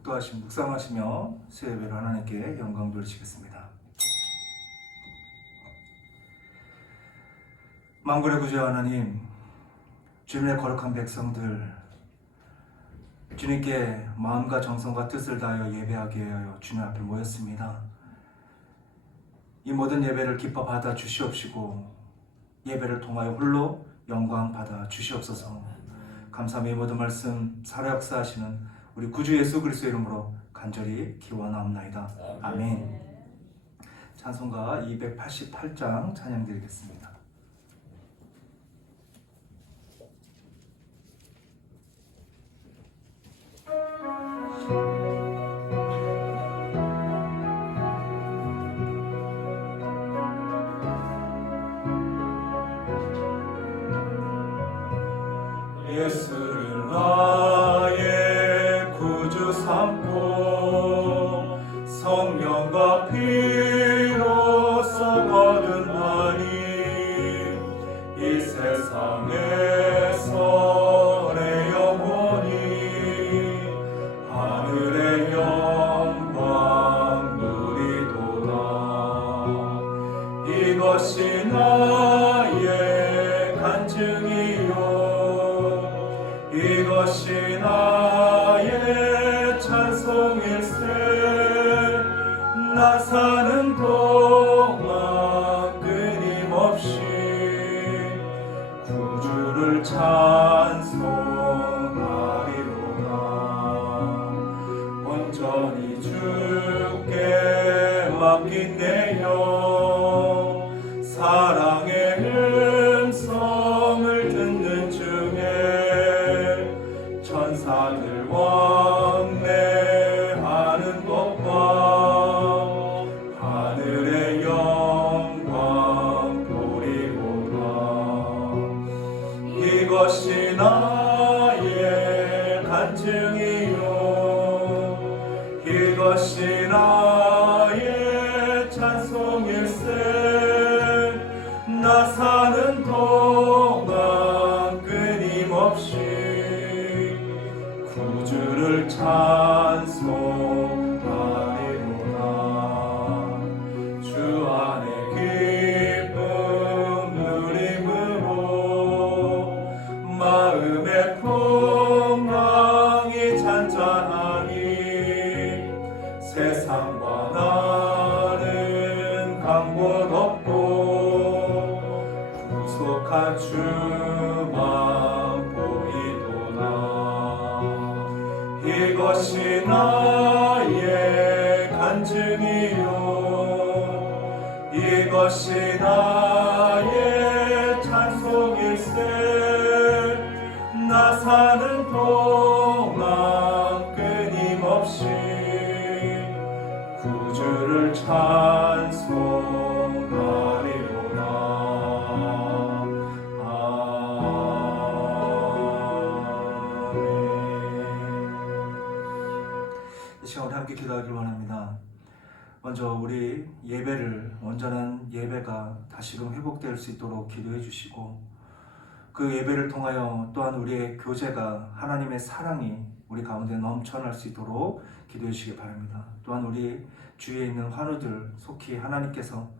묵상하시며 수요예배를 하나님께 영광 돌리시겠습니다. 만군의 구주 하나님, 주님의 거룩한 백성들, 주님께 마음과 정성과 뜻을 다하여 예배하기 위하여 주님 앞에 모였습니다. 이 모든 예배를 기뻐 받아 주시옵시고 예배를 통하여 홀로 영광 받아 주시옵소서. 감사하며 이 모든 말씀 살아 역사하시는 우리 구주 예수 그리스도의 이름으로 간절히 기원하옵나이다. 아멘. 찬송가 288장 찬양 드리겠습니다. 예수를 나의 구주 삼고 성령과 피로써 거듭 나니 이 세상에서 내 영혼이 하늘의 영광 누리도다. 이것이 나의 간증이요 이것이 나의 찬송일세. 나 사는 동안 끊임없이 구주를 찬송하리로다. 온전히 주께 맡긴 내 영 사랑의 음성을 듣는 중에 천사들 왕래하는 것과 하늘의 영광 보리로다. 이것이 나의 간증이요 이것이 나의 찬송일세. 나 사는 동안 끊임없이 구주를 찬송하리로다. 주 안에 기쁨 누림으로 마음의 풍랑이 잔잔하니 세상과 나는 간 곳 없고 구속한 주만 보이도다. 이것이 나의 간증이요 이것이 나의 찬송일세. 나 사는 동안 끊임없이 구주를 찬송하리로다. 아멘. 이 시간 우리 함께 기도하기를 원합니다. 먼저 우리 예배를 온전한 예배가 다시금 회복될 수 있도록 기도해 주시고 그 예배를 통하여 또한 우리의 교제가 하나님의 사랑이 우리 가운데 넘쳐날 수 있도록 기도해 주시기 바랍니다. 또한 우리 주위에 있는 환우들 속히 하나님께서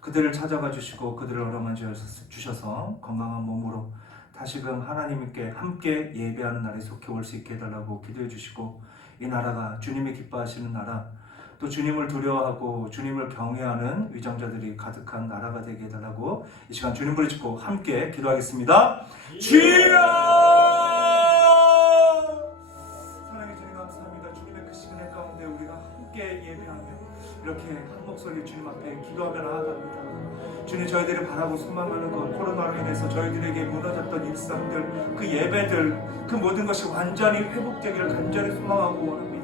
그들을 찾아가 주시고 그들을 어루만져 주셔서 건강한 몸으로 다시금 하나님께 함께 예배하는 날에 속히 올 수 있게 해달라고 기도해 주시고 이 나라가 주님이 기뻐하시는 나라 또 주님을 두려워하고 주님을 경외하는 위정자들이 가득한 나라가 되게 해달라고 이 시간 주님 부르짖고 함께 기도하겠습니다. 주여! 사랑의 주님 감사합니다. 주님의 그 시간의 가운데 우리가 함께 예배하며 이렇게 한 목소리 주님 앞에 기도하며 나아갑니다. 주님 저희들이 바라고 소망하는 것 코로나로 인해서 저희들에게 무너졌던 일상들 그 예배들 그 모든 것이 완전히 회복되기를 간절히 소망하고 원합니다.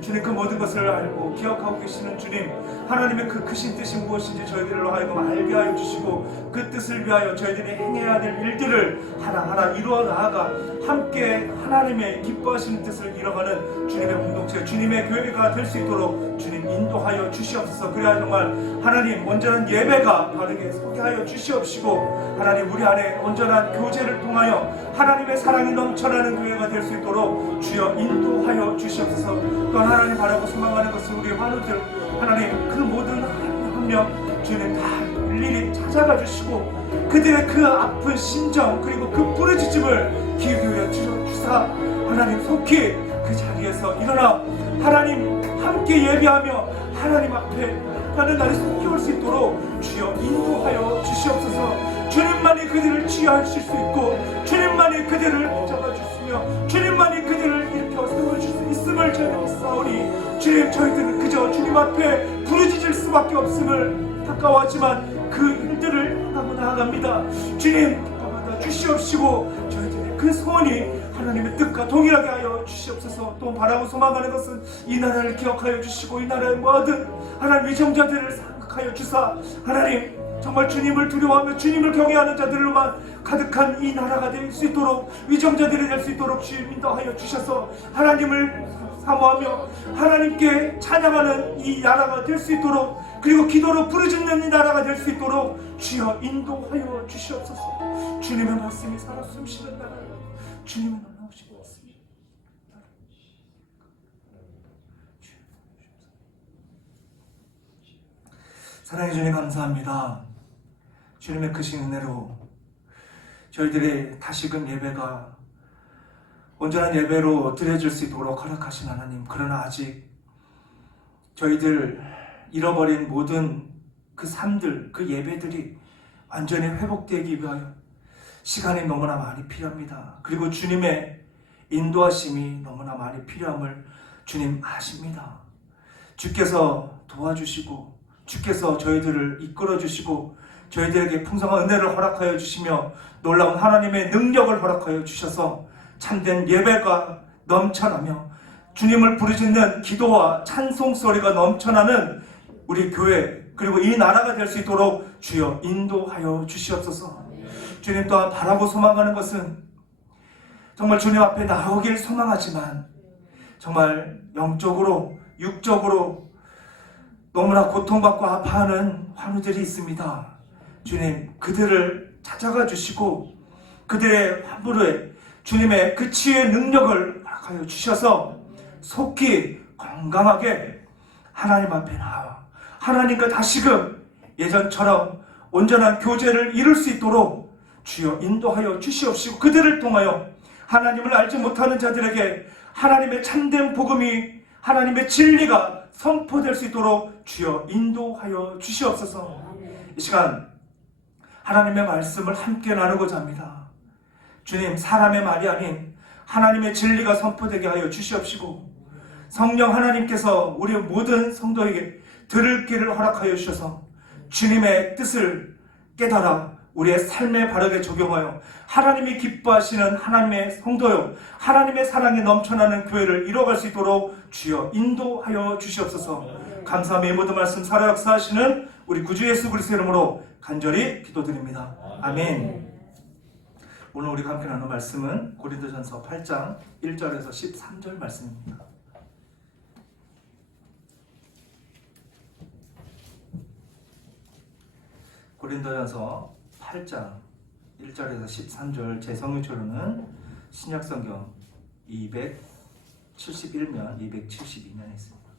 주님 그 모든 것을 알고 기억하고 계시는 주님 하나님의 그 크신 뜻이 무엇인지 저희들로 하여금 알게 하여 주시고 그 뜻을 위하여 저희들이 행해야 될 일들을 하나하나 이루어 나아가 함께 하나님의 기뻐하시는 뜻을 이뤄가는 주님의 공동체 공동체, 주님의 교회가 될 수 있도록 주님 인도하여 주시옵소서. 그래야 정말 하나님 온전한 예배가 바르게 서게 하여 주시옵시고, 하나님 우리 안에 온전한 교제를 통하여 하나님의 사랑이 넘쳐나는 교회가 될 수 있도록 주여 인도하여 주시옵소서. 또한 하나님 바라고 소망하는 것은 우리 환우들, 하나님 그 모든 한 명 주님 다 일일이 찾아가 주시고, 그들의 그 아픈 심정 그리고 그 부르짖음을 귀 기울여 주사 하나님 속히 그 자리에서 일어나 하나님 함께 예배하며 하나님 앞에 가는 날이 속히 올 수 있도록 주여 인도하여 주시옵소서. 주님만이 그들을 치유하실 수 있고, 주님만이 그들을 붙잡아주시며, 주님만이 그들을 일으켜 세워줄 수 있음을 저희는 믿사오니, 주님 저희들은 그저 주님 앞에 부르짖을 수밖에 없음을 가까워하지만 그 일들을 하고 나아갑니다. 주님 받아 주시옵시고, 저희들의 그 소원이 하나님의 뜻과 동일하게 하여 주시옵소서. 또 바라고 소망하는 것은 이 나라를 기억하여 주시고, 이 나라의 모든 하나님 위정자들을 생각하여 주사 하나님 정말 주님을 두려워하며 주님을 경외하는 자들로만 가득한 이 나라가 될 수 있도록, 위정자들이 될 수 있도록 주님 인도하여 주셔서 하나님을 사모하며 하나님께 찬양하는 이 나라가 될 수 있도록, 그리고 기도로 부르짖는 이 나라가 될 수 있도록 주여 인도하여 주시옵소서. 주님의 말씀이 살아 숨쉬는 나라로 주님은 나오시고 있습니다. 사랑해 주님 감사합니다. 주님의 크신 은혜로 저희들의 다시금 예배가 온전한 예배로 드려질 수 있도록 허락하신 하나님, 그러나 아직 저희들 잃어버린 모든 그 삶들, 그 예배들이 완전히 회복되기 위하여 시간이 너무나 많이 필요합니다. 그리고 주님의 인도하심이 너무나 많이 필요함을 주님 아십니다. 주께서 도와주시고, 주께서 저희들을 이끌어 주시고, 저희들에게 풍성한 은혜를 허락하여 주시며 놀라운 하나님의 능력을 허락하여 주셔서 참된 예배가 넘쳐나며 주님을 부르짖는 기도와 찬송 소리가 넘쳐나는 우리 교회, 그리고 이 나라가 될 수 있도록 주여 인도하여 주시옵소서. 주님 또한 바라고 소망하는 것은 정말 주님 앞에 나오길 소망하지만 정말 영적으로 육적으로 너무나 고통받고 아파하는 환우들이 있습니다. 주님 그들을 찾아가 주시고 그들의 환부에 주님의 그 치유의 능력을 허락하여 주셔서 속히 건강하게 하나님 앞에 나와 하나님과 다시금 예전처럼 온전한 교제를 이룰 수 있도록 주여 인도하여 주시옵시고, 그들을 통하여 하나님을 알지 못하는 자들에게 하나님의 참된 복음이, 하나님의 진리가 선포될 수 있도록 주여 인도하여 주시옵소서. 이 시간 하나님의 말씀을 함께 나누고자 합니다. 주님, 사람의 말이 아닌 하나님의 진리가 선포되게 하여 주시옵시고, 성령 하나님께서 우리 모든 성도에게 들을 길을 허락하여 주셔서 주님의 뜻을 깨달아 우리의 삶에 바르게 적용하여 하나님이 기뻐하시는 하나님의 성도요, 하나님의 사랑이 넘쳐나는 교회를 이뤄갈 수 있도록 주여 인도하여 주시옵소서. 감사하며 이 모든 말씀 살아 역사하시는 우리 구주 예수 그리스도의 이름으로 간절히 기도드립니다. 아멘. 오늘 우리가 함께 나눌 말씀은 고린도전서 8장 1절에서 13절 말씀입니다. 고린도전서 8장 1절에서 13절, 제 성경으로는 신약성경 271면 272면에 있습니다.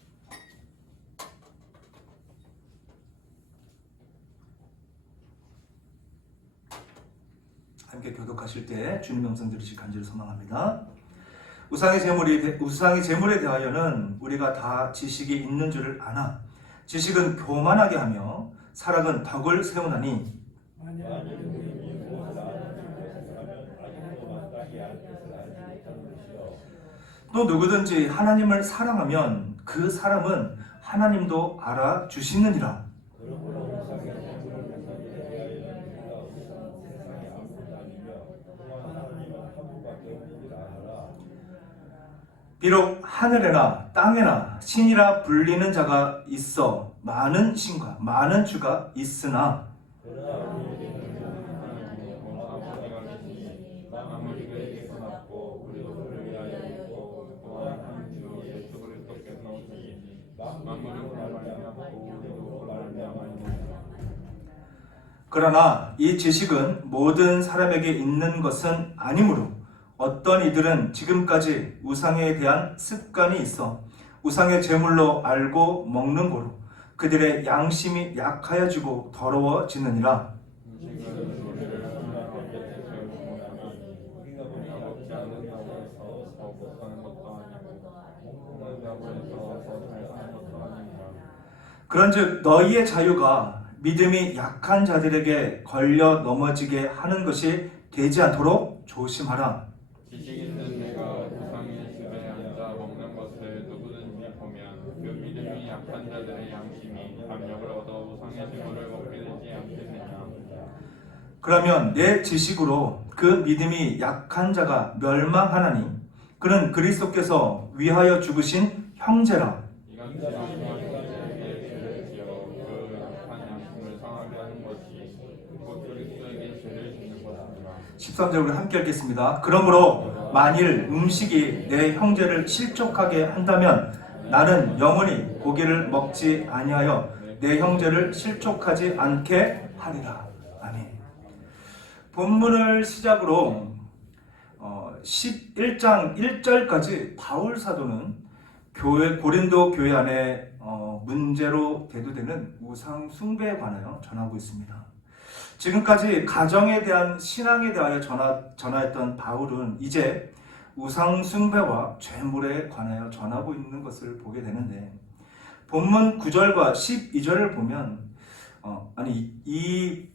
함께 교독하실 때 주님 음성 들으실 간절히 소망합니다. 우상의 제물에 대하여는 우리가 다 지식이 있는 줄을 아나 지식은 교만하게 하며 사랑은 덕을 세우나니 또 누구든지 하나님을 사랑하면 그 사람은 하나님도 알아주시느니라. 비록 하늘에나 땅에나 신이라 불리는 자가 있어 많은 신과 많은 주가 있으나 그러나 이 지식은 모든 사람에게 있는 것은 아니므로 어떤 이들은 지금까지 우상에 대한 습관이 있어 우상의 제물로 알고 먹는 거로 그들의 양심이 약하여지고 더러워지느니라. 그런즉 너희의 자유가 믿음이 약한 자들에게 걸려 넘어지게 하는 것이 되지 않도록 조심하라. 지식 있는 내가 우상의 집에 앉아 먹는 것을 누구든지 보면 그 믿음이 약한 자들의 양심이 감력을 얻어 우상의 제물을 먹게 되지 않겠느냐. 그러면 내 지식으로 그 믿음이 약한 자가 멸망하나니 그는 그리스도께서 위하여 죽으신 형제라. 이같이 양심하는 자들에게 죄를 지어 그 약한 양심을 상하게 하는 것이 곧 그리스도에게 죄를 짓는 것이니라. 13절 우리 함께 읽겠습니다. 그러므로 만일 음식이 내 형제를 실족하게 한다면 나는 영원히 고기를 먹지 아니하여 내 형제를 실족하지 않게 하리라. 아멘. 본문을 시작으로 11장 1절까지 바울 사도는 고린도 교회 안에 문제로 대두되는 우상 숭배에 관하여 전하고 있습니다. 지금까지 가정에 대한 신앙에 대하여 전하였던 바울은 이제 우상 숭배와 죄물에 관하여 전하고 있는 것을 보게 되는데 본문 9절과 12절을 보면 이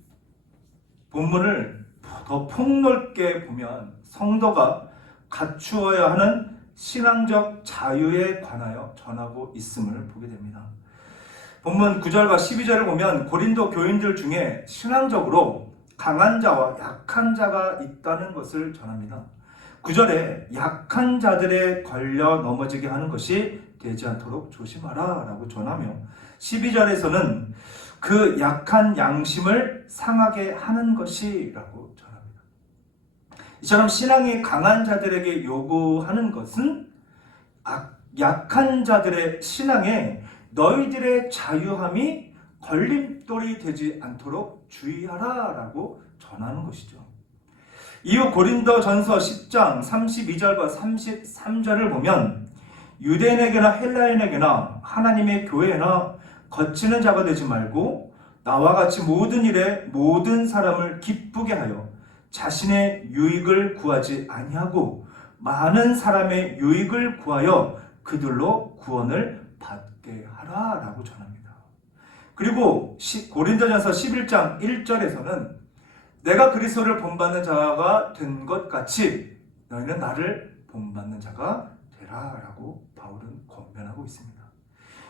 본문을 더 폭넓게 보면 성도가 갖추어야 하는 신앙적 자유에 관하여 전하고 있음을 보게 됩니다. 본문 9절과 12절을 보면 고린도 교인들 중에 신앙적으로 강한 자와 약한 자가 있다는 것을 전합니다. 9절에 약한 자들에 걸려 넘어지게 하는 것이 되지 않도록 조심하라 라고 전하며 12절에서는 그 약한 양심을 상하게 하는 것이라고 전합니다. 이처럼 신앙이 강한 자들에게 요구하는 것은 약한 자들의 신앙에 너희들의 자유함이 걸림돌이 되지 않도록 주의하라 라고 전하는 것이죠. 이후 고린도전서 10장 32절과 33절을 보면 유대인에게나 헬라인에게나 하나님의 교회나 거치는 자가 되지 말고 나와 같이 모든 일에 모든 사람을 기쁘게 하여 자신의 유익을 구하지 아니하고 많은 사람의 유익을 구하여 그들로 구원을 받게 하라 라고 전합니다. 그리고 고린도전서 11장 1절에서는 내가 그리스도를 본받는 자가 된 것 같이 너희는 나를 본받는 자가 되라 라고 바울은 권면하고 있습니다.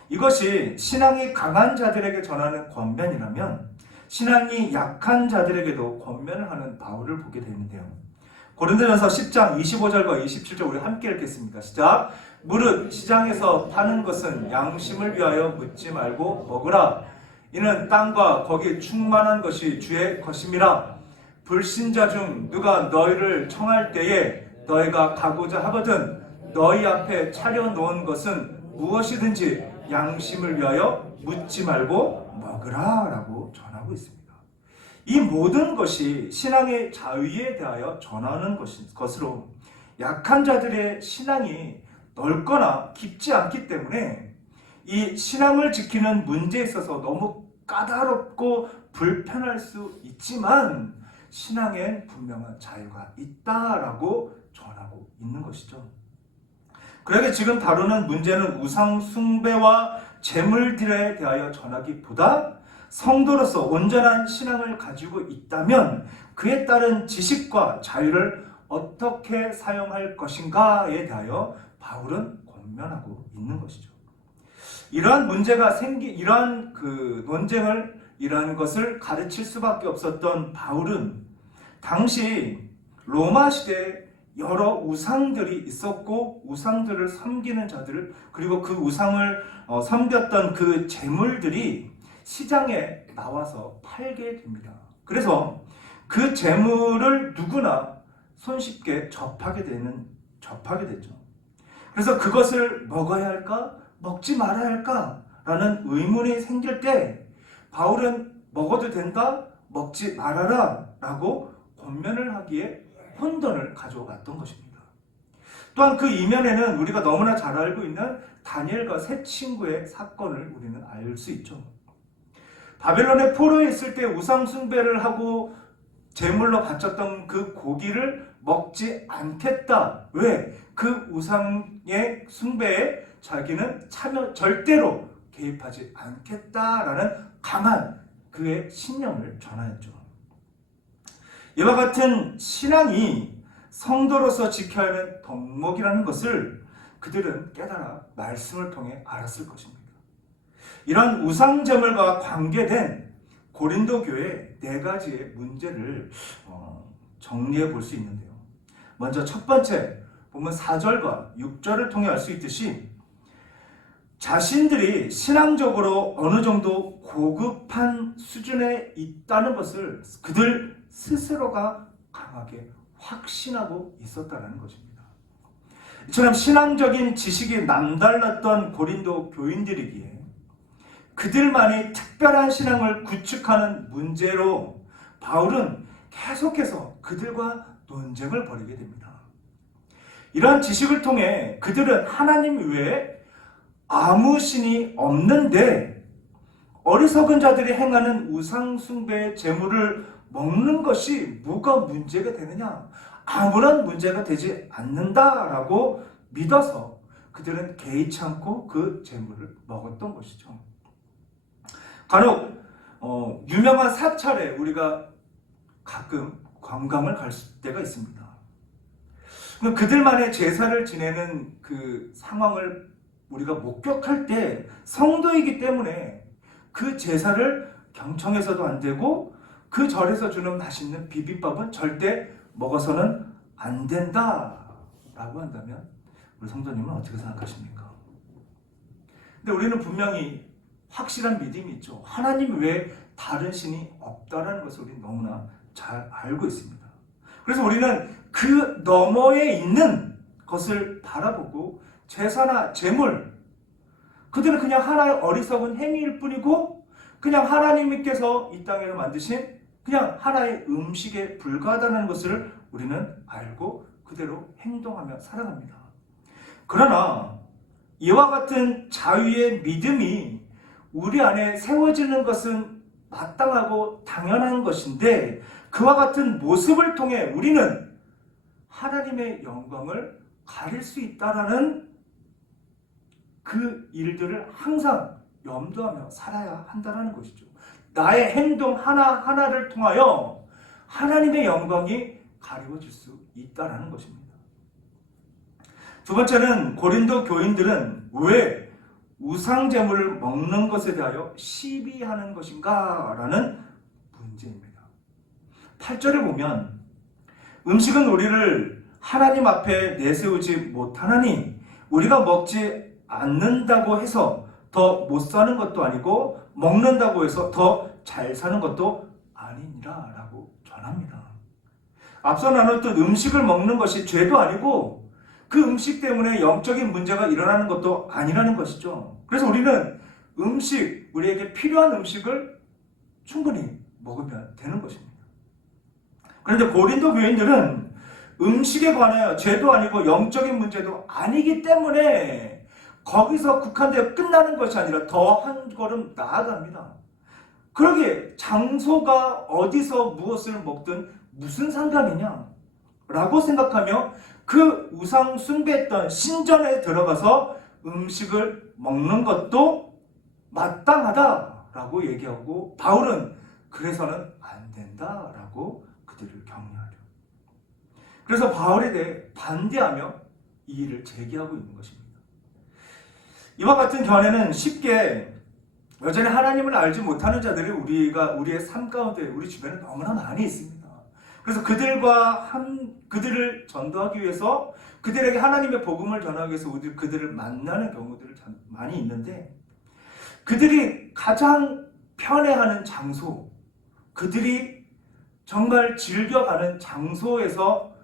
이것이 신앙이 강한 자들에게 전하는 권면이라면 신앙이 약한 자들에게도 권면을 하는 바울을 보게 되는데요. 고린도전서 10장 25절과 27절 우리 함께 읽겠습니다. 시작. 무릇 시장에서 파는 것은 양심을 위하여 묻지 말고 먹으라. 이는 땅과 거기 충만한 것이 주의 것임이라. 불신자 중 누가 너희를 청할 때에 너희가 가고자 하거든 너희 앞에 차려놓은 것은 무엇이든지 양심을 위하여 묻지 말고 먹으라 라고 전하고 있습니다. 이 모든 것이 신앙의 자유에 대하여 전하는 것으로 약한 자들의 신앙이 넓거나 깊지 않기 때문에 이 신앙을 지키는 문제에 있어서 너무 까다롭고 불편할 수 있지만 신앙엔 분명한 자유가 있다라고 전하고 있는 것이죠. 그러게 지금 다루는 문제는 우상 숭배와 제물들에 대하여 전하기보다 성도로서 온전한 신앙을 가지고 있다면 그에 따른 지식과 자유를 어떻게 사용할 것인가에 대하여 바울은 권면하고 있는 것이죠. 이러한 문제가 이러한 논쟁을 이러한 것을 가르칠 수밖에 없었던 바울은 당시 로마 시대에 여러 우상들이 있었고 우상들을 섬기는 자들 그리고 그 우상을 섬겼던 그 제물들이 시장에 나와서 팔게 됩니다. 그래서 그 제물을 누구나 손쉽게 접하게 되죠. 그래서 그것을 먹어야 할까? 먹지 말아야 할까? 라는 의문이 생길 때 바울은 먹어도 된다, 먹지 말아라 라고 권면을 하기에 혼돈을 가져왔던 것입니다. 또한 그 이면에는 우리가 너무나 잘 알고 있는 다니엘과 세 친구의 사건을 우리는 알 수 있죠. 바벨론의 포로에 있을 때 우상 숭배를 하고 제물로 바쳤던 그 고기를 먹지 않겠다. 왜? 그 우상의 숭배에 자기는 절대로 개입하지 않겠다라는 강한 그의 신념을 전하였죠. 이와 같은 신앙이 성도로서 지켜야 하는 덕목이라는 것을 그들은 깨달아 말씀을 통해 알았을 것입니다. 이런 우상제물과 관계된 고린도 교회 4가지의 문제를 정리해 볼 수 있는데요. 먼저 첫 번째, 보면 4절과 6절을 통해 알 수 있듯이 자신들이 신앙적으로 어느 정도 고급한 수준에 있다는 것을 그들 스스로가 강하게 확신하고 있었다는 것입니다. 이처럼 신앙적인 지식이 남달랐던 고린도 교인들이기에 그들만이 특별한 신앙을 구축하는 문제로 바울은 계속해서 그들과 논쟁을 벌이게 됩니다. 이러한 지식을 통해 그들은 하나님 외에 아무 신이 없는데 어리석은 자들이 행하는 우상 숭배의 제물을 먹는 것이 뭐가 문제가 되느냐? 아무런 문제가 되지 않는다라고 믿어서 그들은 개의치 않고 그 제물을 먹었던 것이죠. 간혹 유명한 사찰에 우리가 가끔 관광을 갈 때가 있습니다. 그들만의 제사를 지내는 그 상황을 우리가 목격할 때 성도이기 때문에 그 제사를 경청해서도 안 되고 그 절에서 주는 맛있는 비빔밥은 절대 먹어서는 안 된다라고 한다면 우리 성도님은 어떻게 생각하십니까? 근데 우리는 분명히 확실한 믿음이 있죠. 하나님 외에 다른 신이 없다는 것을 우리는 너무나 잘 알고 있습니다. 그래서 우리는 그 너머에 있는 것을 바라보고 제사나 제물, 그들은 그냥 하나의 어리석은 행위일 뿐이고 그냥 하나님께서 이 땅에 만드신 그냥 하나의 음식에 불과하다는 것을 우리는 알고 그대로 행동하며 살아갑니다. 그러나 이와 같은 자유의 믿음이 우리 안에 세워지는 것은 마땅하고 당연한 것인데 그와 같은 모습을 통해 우리는 하나님의 영광을 가릴 수 있다라는 그 일들을 항상 염두하며 살아야 한다는 것이죠. 나의 행동 하나하나를 통하여 하나님의 영광이 가리워질 수 있다는 것입니다. 두 번째는 고린도 교인들은 왜 우상제물을 먹는 것에 대하여 시비하는 것인가? 라는 문제입니다. 8절을 보면 음식은 우리를 하나님 앞에 내세우지 못하나니 우리가 먹지 않는다고 해서 더 못 사는 것도 아니고 먹는다고 해서 더 잘 사는 것도 아니니라 라고 전합니다. 앞서 나눴던 음식을 먹는 것이 죄도 아니고 그 음식 때문에 영적인 문제가 일어나는 것도 아니라는 것이죠. 그래서 우리는 음식, 우리에게 필요한 음식을 충분히 먹으면 되는 것입니다. 그런데 고린도 교인들은 음식에 관하여 죄도 아니고 영적인 문제도 아니기 때문에 거기서 국한되어 끝나는 것이 아니라 더 한 걸음 나아갑니다. 그러기에 장소가 어디서 무엇을 먹든 무슨 상관이냐 라고 생각하며 그 우상 숭배했던 신전에 들어가서 음식을 먹는 것도 마땅하다라고 얘기하고 바울은 그래서는 안 된다라고 그들을 격려하죠. 그래서 바울에 대해 반대하며 이 일을 제기하고 있는 것입니다. 이와 같은 견해는 쉽게 여전히 하나님을 알지 못하는 자들이 우리의 삶 가운데 우리 주변에 너무나 많이 있습니다. 그래서 그들을 전도하기 위해서 그들에게 하나님의 복음을 전하기 위해서 그들을 만나는 경우들이 참 많이 있는데 그들이 가장 편애하는 장소, 그들이 정말 즐겨가는 장소에서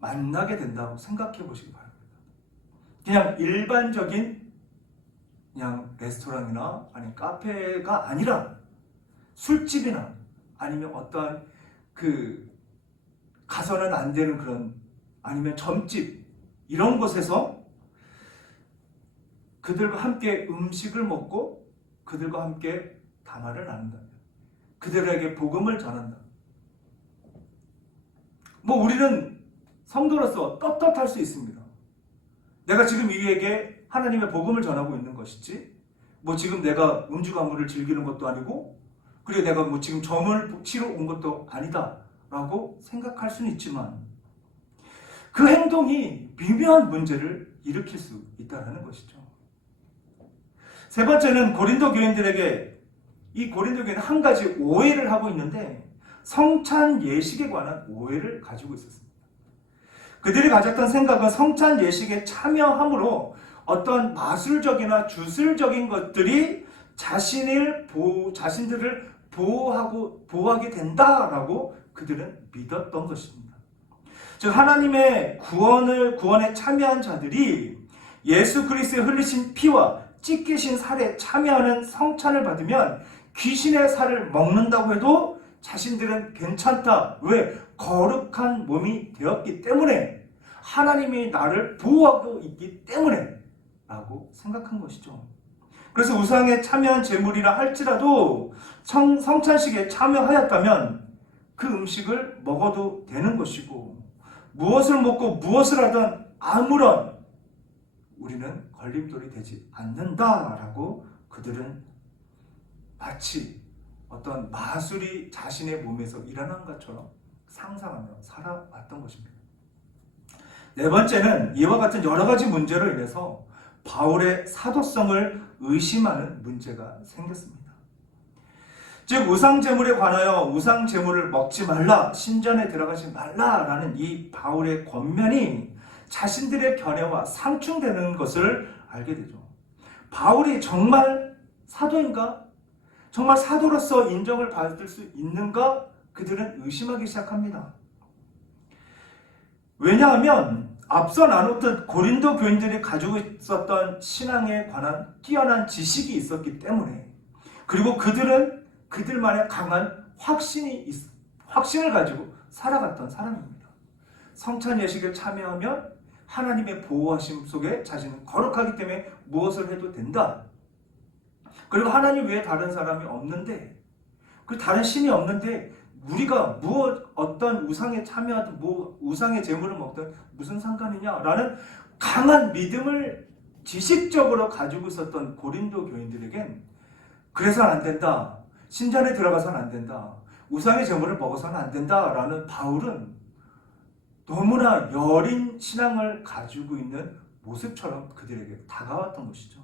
만나게 된다고 생각해 보시기 바랍니다. 그냥 일반적인 그냥 레스토랑이나 아니 카페가 아니라 술집이나 아니면 어떠한 그 가서는 안 되는 그런 아니면 점집 이런 곳에서 그들과 함께 음식을 먹고 그들과 함께 담화를 나눈다. 그들에게 복음을 전한다. 뭐 우리는 성도로서 떳떳할 수 있습니다. 내가 지금 이에게 하나님의 복음을 전하고 있는 것이지 뭐 지금 내가 음주가물을 즐기는 것도 아니고 그리고 내가 뭐 지금 점을 치러 온 것도 아니다 라고 생각할 수는 있지만 그 행동이 미묘한 문제를 일으킬 수 있다는 것이죠. 세 번째는 고린도 교인들에게 이 고린도 교인은 한 가지 오해를 하고 있는데 성찬 예식에 관한 오해를 가지고 있었습니다. 그들이 가졌던 생각은 성찬 예식에 참여함으로 어떤 마술적이나 주술적인 것들이 자신들을 보호하게 된다라고 그들은 믿었던 것입니다. 즉 하나님의 구원에 참여한 자들이 예수 그리스도의 흘리신 피와 찢기신 살에 참여하는 성찬을 받으면 귀신의 살을 먹는다고 해도 자신들은 괜찮다. 왜? 거룩한 몸이 되었기 때문에 하나님이 나를 보호하고 있기 때문에 라고 생각한 것이죠. 그래서 우상에 참여한 제물이라 할지라도 성찬식에 참여하였다면 그 음식을 먹어도 되는 것이고 무엇을 먹고 무엇을 하든 아무런 우리는 걸림돌이 되지 않는다라고 그들은 마치 어떤 마술이 자신의 몸에서 일어난 것처럼 상상하며 살아왔던 것입니다. 네 번째는 이와 같은 여러 가지 문제로 인해서 바울의 사도성을 의심하는 문제가 생겼습니다. 즉 우상제물에 관하여 우상제물을 먹지 말라, 신전에 들어가지 말라라는 이 바울의 권면이 자신들의 견해와 상충되는 것을 알게 되죠. 바울이 정말 사도인가? 정말 사도로서 인정을 받을 수 있는가? 그들은 의심하기 시작합니다. 왜냐하면 앞서 나눴던 고린도 교인들이 가지고 있었던 신앙에 관한 뛰어난 지식이 있었기 때문에 그리고 그들은 그들만의 강한 확신을 가지고 살아갔던 사람입니다. 성찬 예식에 참여하면 하나님의 보호하심 속에 자신은 거룩하기 때문에 무엇을 해도 된다. 그리고 하나님 외에 다른 사람이 없는데 그 다른 신이 없는데 우리가 어떤 우상에 참여하든 우상의 제물을 먹든 무슨 상관이냐라는 강한 믿음을 지식적으로 가지고 있었던 고린도 교인들에겐 그래서는 안 된다. 신전에 들어가서는 안 된다. 우상의 제물을 먹어서는 안 된다라는 바울은 너무나 여린 신앙을 가지고 있는 모습처럼 그들에게 다가왔던 것이죠.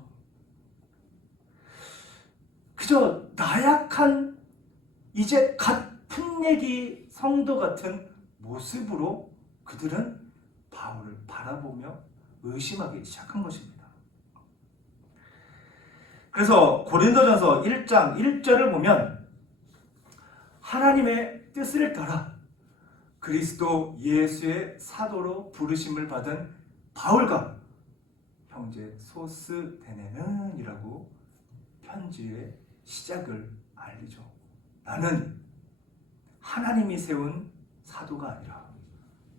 그저 나약한 이제 갓 풋내기 성도 같은 모습으로 그들은 바울을 바라보며 의심하기 시작한 것입니다. 그래서 고린도전서 1장 1절을 보면 하나님의 뜻을 따라 그리스도 예수의 사도로 부르심을 받은 바울과 형제 소스데네는 이라고 편지의 시작을 알리죠. 나는 하나님이 세운 사도가 아니라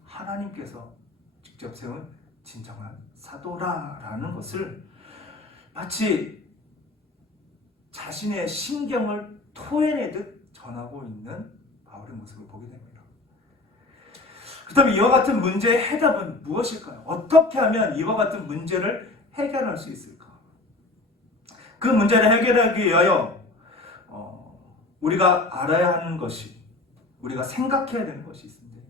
하나님께서 직접 세운 진정한 사도라라는 것을 마치 자신의 심경을 토해내듯 전하고 있는 바울의 모습을 보게 됩니다. 그렇다면 이와 같은 문제의 해답은 무엇일까요? 어떻게 하면 이와 같은 문제를 해결할 수 있을까? 그 문제를 해결하기 위하여 우리가 알아야 하는 것이 우리가 생각해야 되는 것이 있습니다.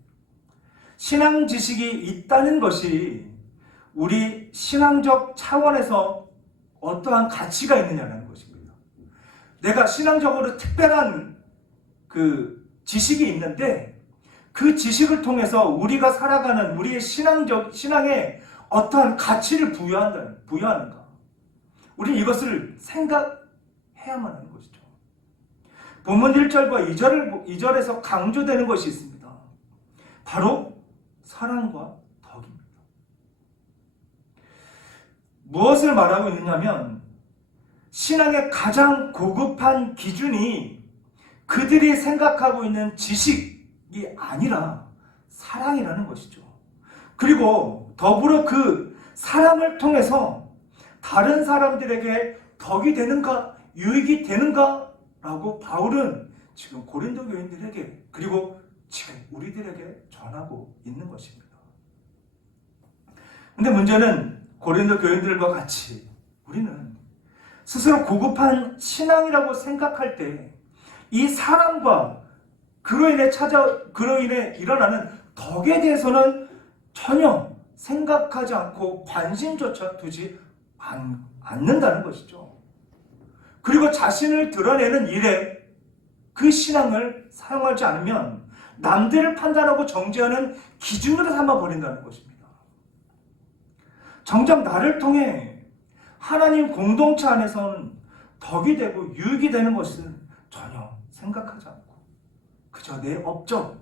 신앙 지식이 있다는 것이 우리 신앙적 차원에서 어떠한 가치가 있느냐는 것입니다. 내가 신앙적으로 특별한 그 지식이 있는데 그 지식을 통해서 우리가 살아가는 우리의 신앙에 어떠한 가치를 부여하는가? 우리는 이것을 생각해야만 하는 것이죠. 본문 1절과 2절에서 강조되는 것이 있습니다. 바로 사랑과 덕입니다. 무엇을 말하고 있느냐면 신앙의 가장 고급한 기준이 그들이 생각하고 있는 지식이 아니라 사랑이라는 것이죠. 그리고 더불어 그 사랑을 통해서 다른 사람들에게 덕이 되는가, 유익이 되는가 라고 바울은 지금 고린도 교인들에게 그리고 지금 우리들에게 전하고 있는 것입니다. 근데 문제는 고린도 교인들과 같이 우리는 스스로 고급한 신앙이라고 생각할 때 이 사랑과 그로 인해 일어나는 덕에 대해서는 전혀 생각하지 않고 관심조차 두지 않는다는 것이죠. 그리고 자신을 드러내는 일에 그 신앙을 사용하지 않으면 남들을 판단하고 정죄하는 기준으로 삼아버린다는 것입니다. 정작 나를 통해 하나님 공동체 안에서는 덕이 되고 유익이 되는 것은 전혀 생각하지 않고 그저 내 업적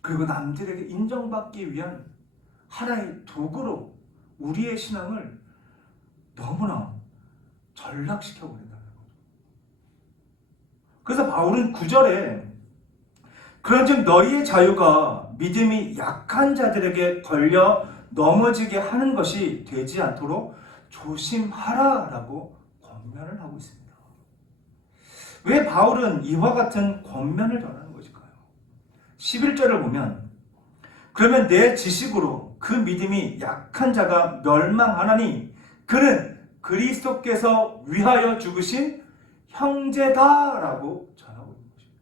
그리고 남들에게 인정받기 위한 하나의 도구로 우리의 신앙을 너무나 전락시켜 버린다는 거죠. 그래서 바울은 9절에 그런즉 너희의 자유가 믿음이 약한 자들에게 걸려 넘어지게 하는 것이 되지 않도록 조심하라라고 권면을 하고 있습니다. 왜 바울은 이와 같은 권면을 전하는 것일까요? 11절을 보면 그러면 내 지식으로 그 믿음이 약한 자가 멸망하나니 그는 그리스도께서 위하여 죽으신 형제다라고 전하고 있는 것입니다.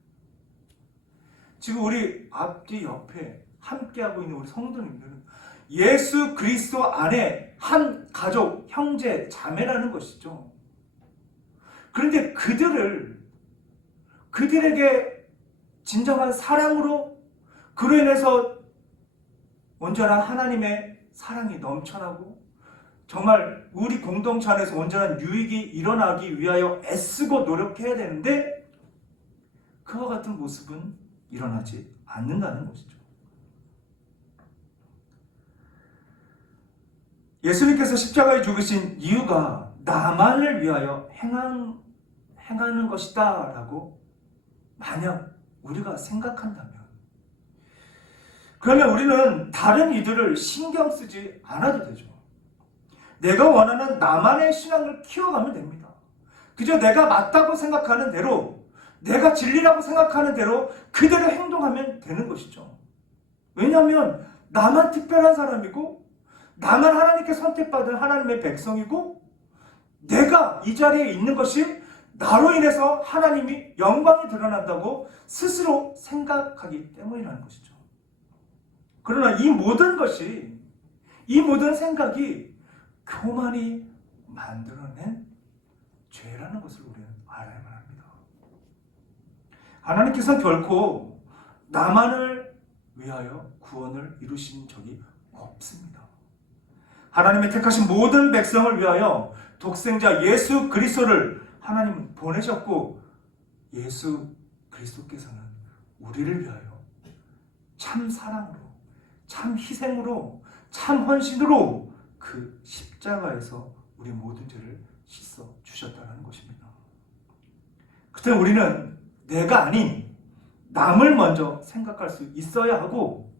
지금 우리 앞뒤 옆에 함께하고 있는 우리 성도님들은 예수 그리스도 안에 한 가족, 형제, 자매라는 것이죠. 그런데 그들에게 진정한 사랑으로 그로 인해서 온전한 하나님의 사랑이 넘쳐나고 정말 우리 공동체 안에서 온전한 유익이 일어나기 위하여 애쓰고 노력해야 되는데 그와 같은 모습은 일어나지 않는다는 것이죠. 예수님께서 십자가에 죽으신 이유가 나만을 위하여 행하는 것이다 라고 만약 우리가 생각한다면 그러면 우리는 다른 이들을 신경 쓰지 않아도 되죠. 내가 원하는 나만의 신앙을 키워가면 됩니다. 그저 내가 맞다고 생각하는 대로 내가 진리라고 생각하는 대로 그대로 행동하면 되는 것이죠. 왜냐하면 나만 특별한 사람이고 나만 하나님께 선택받은 하나님의 백성이고 내가 이 자리에 있는 것이 나로 인해서 하나님이 영광이 드러난다고 스스로 생각하기 때문이라는 것이죠. 그러나 이 모든 생각이 교만이 만들어낸 죄라는 것을 우리는 알아야만 합니다. 하나님께서는 결코 나만을 위하여 구원을 이루신 적이 없습니다. 하나님의 택하신 모든 백성을 위하여 독생자 예수 그리스도를 하나님은 보내셨고 예수 그리스도께서는 우리를 위하여 참 사랑으로 참 희생으로 참 헌신으로 그 십자가에서 우리 모든 죄를 씻어 주셨다는 것입니다. 그때 우리는 내가 아닌 남을 먼저 생각할 수 있어야 하고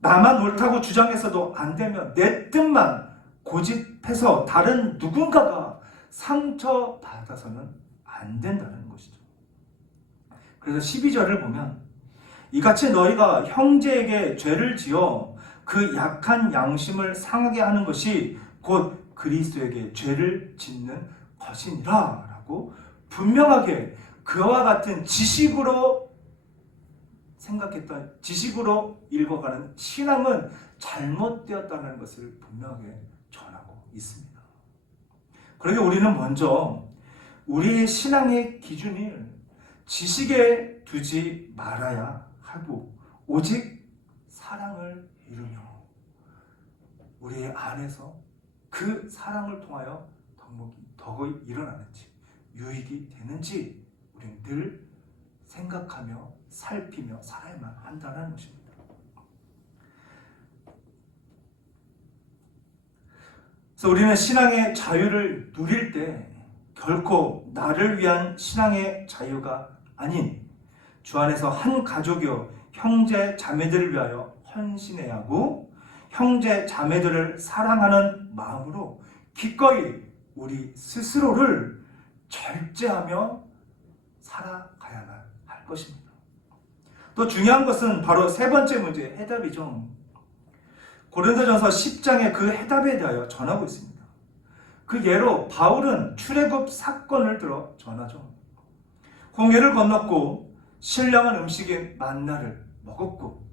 나만 옳다고 주장해서도 안 되면 내 뜻만 고집해서 다른 누군가가 상처받아서는 안 된다는 것이죠. 그래서 12절을 보면 이같이 너희가 형제에게 죄를 지어 그 약한 양심을 상하게 하는 것이 곧 그리스도에게 죄를 짓는 것이니라 라고 분명하게 그와 같은 지식으로 생각했던 지식으로 읽어가는 신앙은 잘못되었다는 것을 분명하게 전하고 있습니다. 그러게 우리는 먼저 우리의 신앙의 기준을 지식에 두지 말아야 하고 오직 사랑을 이루며 우리의 안에서 그 사랑을 통하여 덕이 일어나는지 유익이 되는지 우리는 늘 생각하며 살피며 살아야만 한다는 것입니다. 그래서 우리는 신앙의 자유를 누릴 때 결코 나를 위한 신앙의 자유가 아닌 주 안에서 한 가족이요 형제 자매들을 위하여 헌신해야 하고 형제 자매들을 사랑하는 마음으로 기꺼이 우리 스스로를 절제하며 살아가야 할 것입니다. 또 중요한 것은 바로 세 번째 문제의 해답이죠. 고린도전서 10장의 그 해답에 대하여 전하고 있습니다. 그 예로 바울은 출애굽 사건을 들어 전하죠. 홍해를 건넜고 신령한 음식인 만나를 먹었고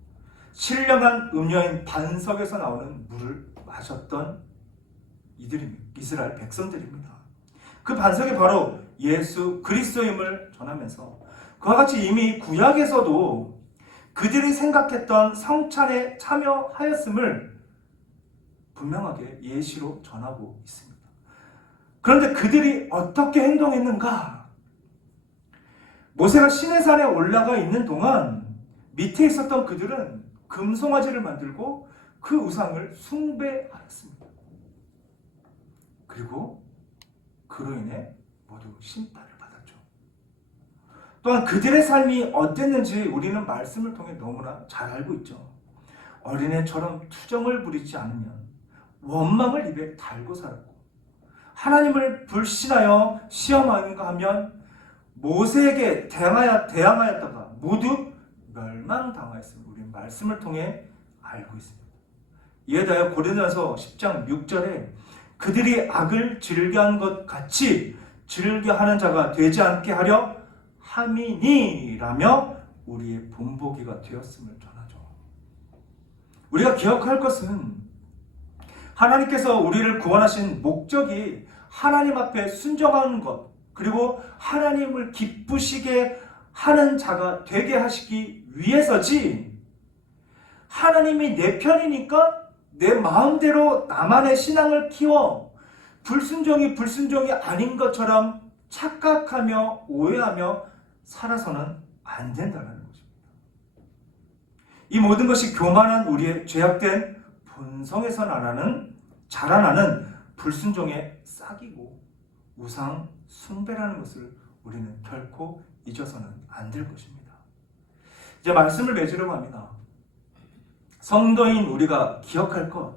신령한 음료인 반석에서 나오는 물을 마셨던 이들입니다. 이스라엘 백성들입니다. 그 반석이 바로 예수 그리스도임을 전하면서 그와 같이 이미 구약에서도 그들이 생각했던 성찬에 참여하였음을 분명하게 예시로 전하고 있습니다. 그런데 그들이 어떻게 행동했는가? 모세가 시내산에 올라가 있는 동안 밑에 있었던 그들은 금송아지를 만들고 그 우상을 숭배하였습니다. 그리고 그로 인해 모두 심판을 받았죠. 또한 그들의 삶이 어땠는지 우리는 말씀을 통해 너무나 잘 알고 있죠. 어린애처럼 투정을 부리지 않으면 원망을 입에 달고 살았고 하나님을 불신하여 시험하는가 하면 모세에게 대항하였다가 모두 멸망당하였음을 우리는 말씀을 통해 알고 있습니다. 이에 대하여 고린도전서 10장 6절에 그들이 악을 즐겨한 것 같이 즐겨하는 자가 되지 않게 하려 함이니라며 우리의 본보기가 되었음을 전하죠. 우리가 기억할 것은 하나님께서 우리를 구원하신 목적이 하나님 앞에 순종하는 것 그리고 하나님을 기쁘시게 하는 자가 되게 하시기 위해서지 하나님이 내 편이니까 내 마음대로 나만의 신앙을 키워 불순종이 아닌 것처럼 착각하며 오해하며 살아서는 안 된다는 것입니다. 이 모든 것이 교만한 우리의 죄악된 본성에서 자라나는 불순종의 싹이고 우상 숭배라는 것을 우리는 결코 잊어서는 안 될 것입니다. 이제 말씀을 맺으려고 합니다. 성도인 우리가 기억할 것,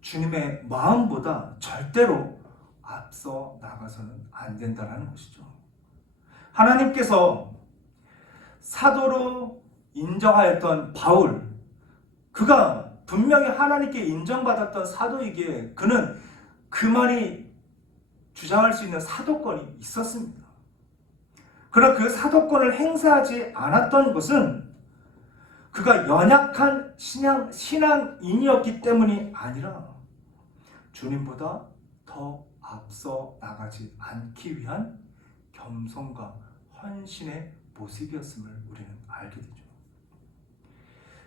주님의 마음보다 절대로 앞서 나가서는 안 된다는 것이죠. 하나님께서 사도로 인정하였던 바울, 그가 분명히 하나님께 인정받았던 사도이기에 그는 그만이 주장할 수 있는 사도권이 있었습니다. 그러나 그 사도권을 행사하지 않았던 것은 그가 연약한 신앙인이었기 때문이 아니라 주님보다 더 앞서 나가지 않기 위한 겸손과 헌신의 모습이었음을 우리는 알게 되죠.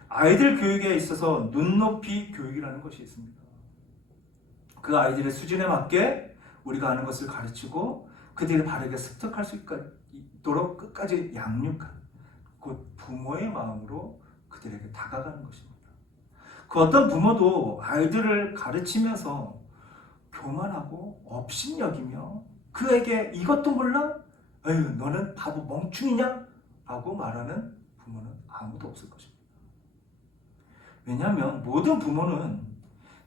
아이들 교육에 있어서 눈높이 교육이라는 것이 있습니다. 그 아이들의 수준에 맞게 우리가 아는 것을 가르치고 그들이 바르게 습득할 수 있도록 끝까지 양육한 곧 부모의 마음으로 그들에게 다가가는 것입니다. 그 어떤 부모도 아이들을 가르치면서 교만하고 업신여기며 그에게 이것도 몰라? 에휴 너는 바보 멍충이냐? 라고 말하는 부모는 아무도 없을 것입니다. 왜냐하면 모든 부모는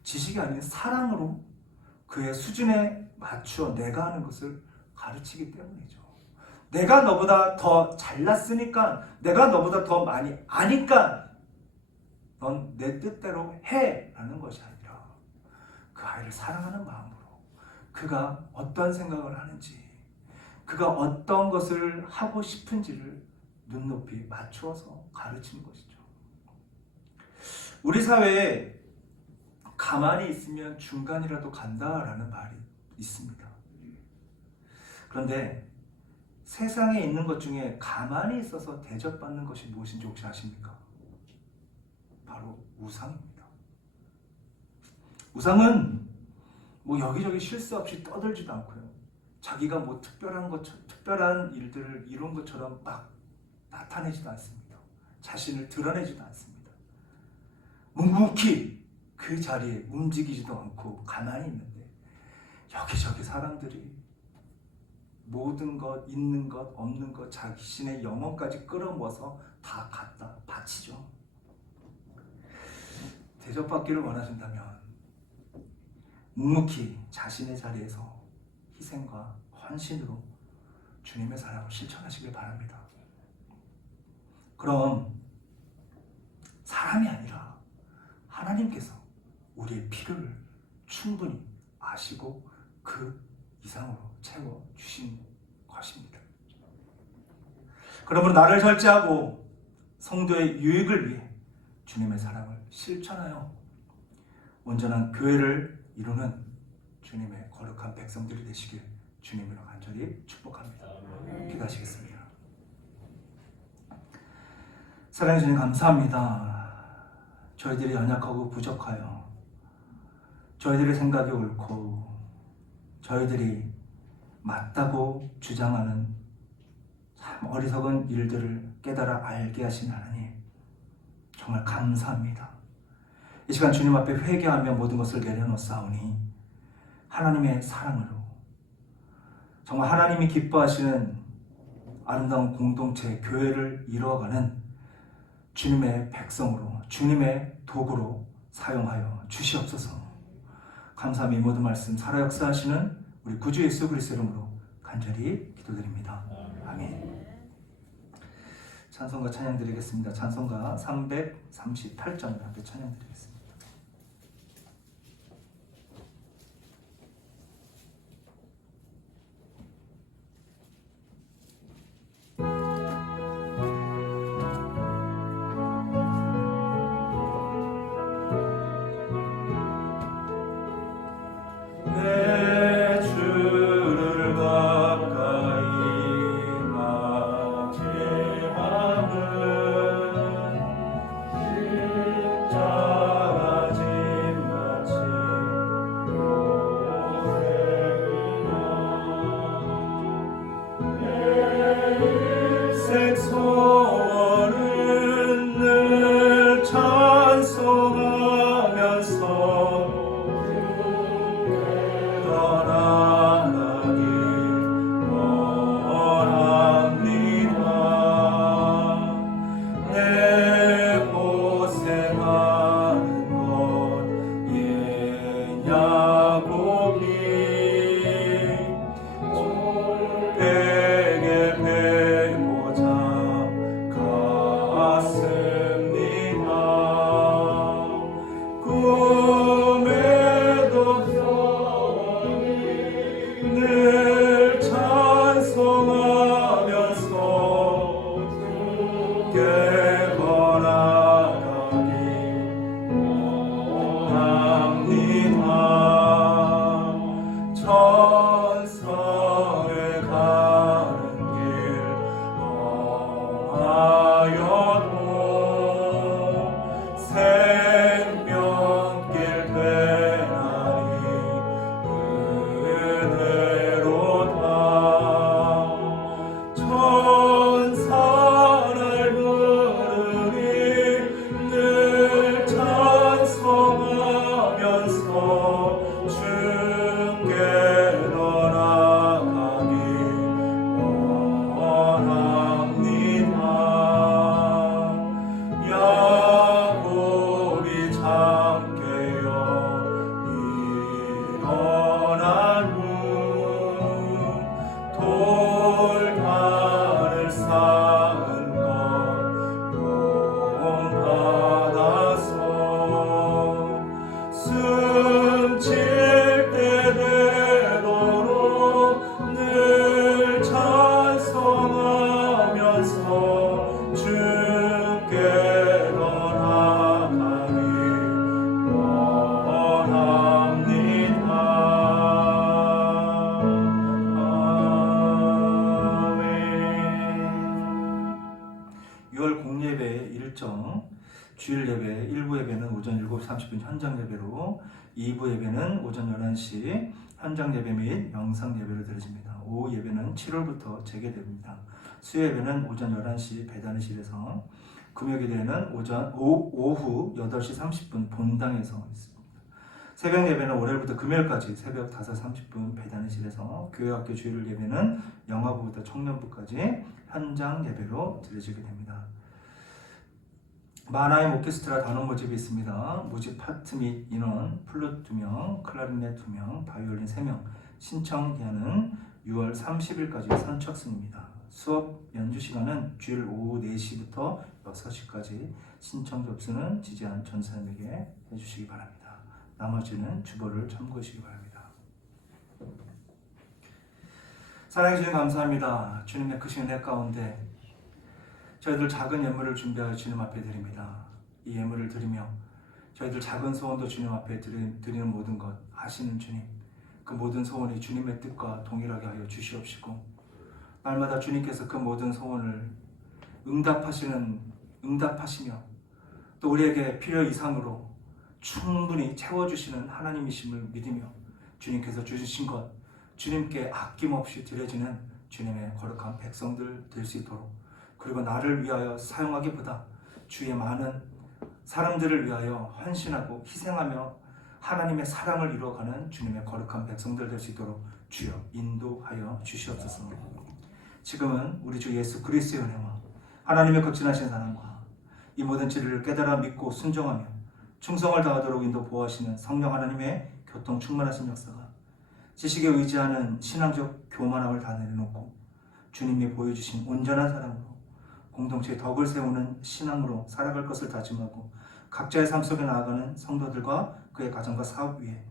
지식이 아닌 사랑으로 그의 수준에 맞추어 내가 하는 것을 가르치기 때문이죠. 내가 너보다 더 잘났으니까 내가 너보다 더 많이 아니까 넌 내 뜻대로 해 라는 것이 아니라 그 아이를 사랑하는 마음으로 그가 어떤 생각을 하는지 그가 어떤 것을 하고 싶은지를 눈높이 맞추어서 가르치는 것이죠. 우리 사회에 가만히 있으면 중간이라도 간다라는 말이 있습니다. 그런데 세상에 있는 것 중에 가만히 있어서 대접받는 것이 무엇인지 혹시 아십니까? 바로 우상입니다. 우상은 뭐 여기저기 쉴 새 없이 떠들지도 않고요. 자기가 뭐 특별한 일들을 이룬 것처럼 막 나타내지도 않습니다. 자신을 드러내지도 않습니다. 묵묵히 그 자리에 움직이지도 않고 가만히 있는데 여기저기 사람들이 모든 것, 있는 것, 없는 것, 자신의 영혼까지 끌어모아서 다 갖다 바치죠. 대접받기를 원하신다면 묵묵히 자신의 자리에서 희생과 헌신으로 주님의 사랑을 실천하시길 바랍니다. 그럼 사람이 아니라 하나님께서 우리의 필요를 충분히 아시고 그 이상으로 채워주신 것입니다. 그러므로 나를 절제하고 성도의 유익을 위해 주님의 사랑을 실천하여 온전한 교회를 이루는 주님의 거룩한 백성들이 되시길 주님으로 간절히 축복합니다. 기도하시겠습니다. 사랑해 주님 감사합니다. 저희들이 연약하고 부족하여 저희들의 생각이 옳고 저희들이 맞다고 주장하는 참 어리석은 일들을 깨달아 알게 하신 하나님, 정말 감사합니다. 이 시간 주님 앞에 회개하며 모든 것을 내려놓사오니 하나님의 사랑으로 정말 하나님이 기뻐하시는 아름다운 공동체 교회를 이루어가는 주님의 백성으로 주님의 도구로 사용하여 주시옵소서. 감사함이 모든 말씀 살아 역사하시는 우리 구주 예수 그리스도 이름으로 간절히 기도드립니다. 아멘. 찬송가 찬양 드리겠습니다. 찬송가 338장 함께 찬양 드리겠습니다. 주일 예배 1부 예배는 오전 7시 30분 현장 예배로 2부 예배는 오전 11시 현장 예배 및 영상 예배를 드려집니다. 오후 예배는 7월부터 재개됩니다. 수요 예배는 오전 11시 배단의실에서, 금요 예배는 오후 8시 30분 본당에서 있습니다. 새벽 예배는 월요일부터 금요일까지 새벽 5시 30분 배단실에서 교회학교 주일 예배는 영화부부터 청년부까지 현장 예배로 드려지게 됩니다. 만화의 오케스트라 단원 모집이 있습니다. 모집 파트 및 인원 플룻 2명, 클라리넷 2명, 바이올린 3명. 신청 기한은 6월 30일까지 선착순입니다. 수업 연주 시간은 주일 오후 4시부터 6시까지. 신청 접수는 지지한 전사님에게 해주시기 바랍니다. 나머지는 주보를 참고하시기 바랍니다. 사랑해 주님 감사합니다. 주님의 크신 은혜 가운데 저희들 작은 예물을 준비하여 주님 앞에 드립니다. 이 예물을 드리며 저희들 작은 소원도 주님 앞에 드리는 모든 것 아시는 주님, 그 모든 소원이 주님의 뜻과 동일하게 하여 주시옵시고 날마다 주님께서 그 모든 소원을 응답하시며 또 우리에게 필요 이상으로 충분히 채워주시는 하나님이심을 믿으며 주님께서 주신 것 주님께 아낌없이 드려지는 주님의 거룩한 백성들 될 수 있도록, 그리고 나를 위하여 사용하기보다 주의 많은 사람들을 위하여 헌신하고 희생하며 하나님의 사랑을 이루어가는 주님의 거룩한 백성들 될 수 있도록 주여 인도하여 주시옵소서. 지금은 우리 주 예수 그리스도의 은혜와 하나님의 극진하신 사랑과 이 모든 진리를 깨달아 믿고 순종하며 충성을 다하도록 인도 보호하시는 성령 하나님의 교통 충만하신 역사가 지식에 의지하는 신앙적 교만함을 다 내려놓고 주님이 보여주신 온전한 사랑으로 공동체의 덕을 세우는 신앙으로 살아갈 것을 다짐하고 각자의 삶 속에 나아가는 성도들과 그의 가정과 사업 위에,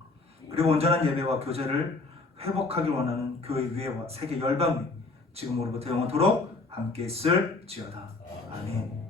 그리고 온전한 예배와 교제를 회복하길 원하는 교회 위에와 세계 열방 위 지금으로부터 영원토록 함께 있을지어다. 아멘.